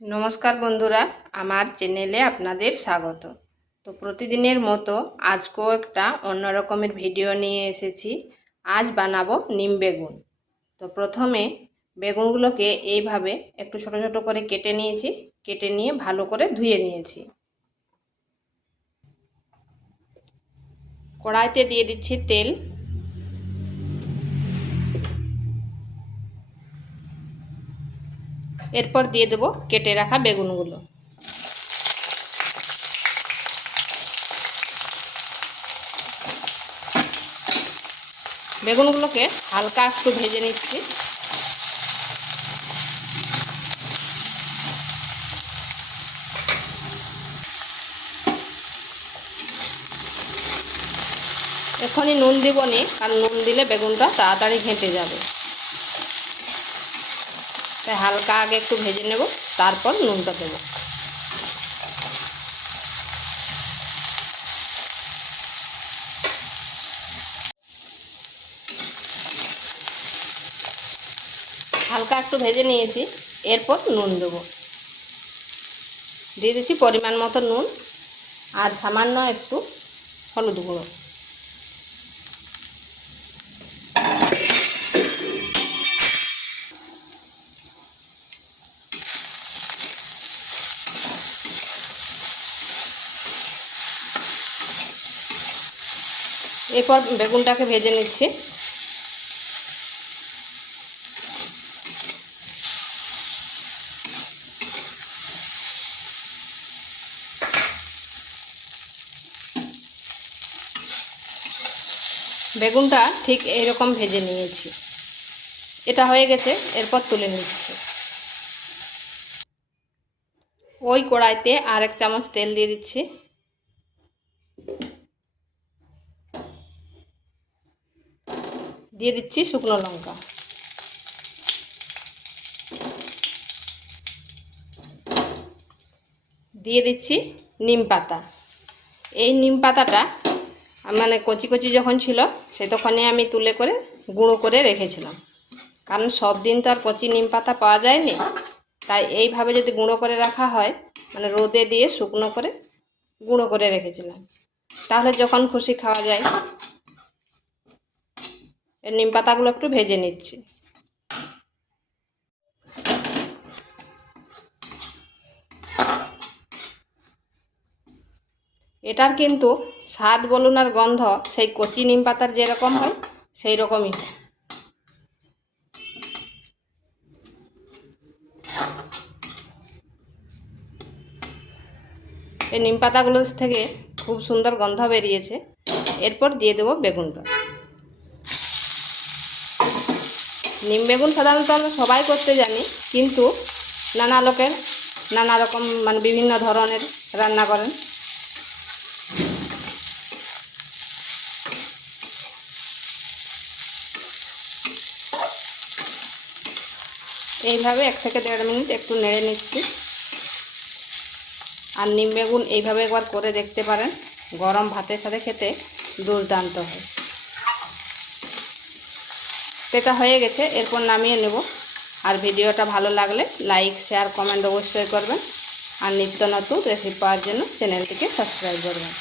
নমস্কার বন্ধুরা, আমার চ্যানেলে আপনাদের স্বাগত। তো প্রতিদিনের মতো আজকেও একটা অন্য রকমের ভিডিও নিয়ে এসেছি। আজ বানাবো নিম বেগুন। তো প্রথমে বেগুনগুলোকে এইভাবে একটু ছোট ছোট করে কেটে নিয়েছি। কেটে নিয়ে ভালো করে ধুয়ে নিয়েছি। কড়াইতে দিয়ে দিচ্ছি তেল। এরপর দিয়ে দেবো কেটে রাখা বেগুনগুলো। বেগুনগুলোকে হালকা একটু ভেজে নিচ্ছি। এখনই নুন দিব নি, কারণ নুন দিলে বেগুনটা তাড়াতাড়ি ঘেঁটে যাবে। তাই হালকা আগে একটু ভেজে নেব, তারপর নুনটা দেব। হালকা একটু ভেজে নিয়েছি, এরপর নুন দেব। দিয়ে দিচ্ছি পরিমাণ মতো নুন আর সামান্য একটু হলুদ গুঁড়ো। এরপর বেগুনটাকে ভেজে নিচ্ছি। বেগুনটা ঠিক এইরকম ভেজে নিয়েছি। এটা হয়ে গেছে, এরপর তুলে নিচ্ছি। ওই কড়াইতে আর 1 চামচ তেল দিয়ে দিচ্ছি। দিয়ে দিচ্ছি শুকনো লঙ্কা। দিয়ে দিচ্ছি নিম পাতা। এই নিম পাতাটা মানে কচি কচি যখন ছিল তখনই আমি তুলে করে গুঁড়ো করে রেখেছিলাম। কারণ সব দিন তো আর কচি নিম পাতা পাওয়া যায়নি, তাই এইভাবে যদি গুঁড়ো করে রাখা হয়, মানে রোদে দিয়ে শুকনো করে গুঁড়ো করে রেখেছিলাম, তাহলে যখন খুশি খাওয়া যায়। এই নিম পাতাগুলো একটু ভেজে নিচ্ছি। এটার কিন্তু স্বাদ বলুন আর গন্ধ সেই কচি নিম পাতার যেরকম হয় সেই রকমই হয়। এই নিম পাতাগুলো থেকে খুব সুন্দর গন্ধ বেরিয়েছে। এরপর দিয়ে দেবো বেগুনটা। নিম বেগুন সাধারণত আমরা সবাই করতে জানি, কিন্তু নানা লোকের নানা রকম মানে বিভিন্ন ধরনের রান্না করেন। এইভাবে 1 থেকে 1.5 মিনিট একটু নেড়ে নিচ্ছি। আর নিম বেগুন এইভাবে একবার করে দেখতে পারেন, গরম ভাতের সাথে খেতে দুর্দান্ত হয়। এটা হয়ে গেছে, এরপর নামিয়ে নেব। আর ভিডিওটা ভালো লাগলে লাইক, শেয়ার, কমেন্ট অবশ্যই করবেন। আর নিত্য নতুন রেসিপি পাওয়ার জন্য চ্যানেলটিকে সাবস্ক্রাইব করবেন।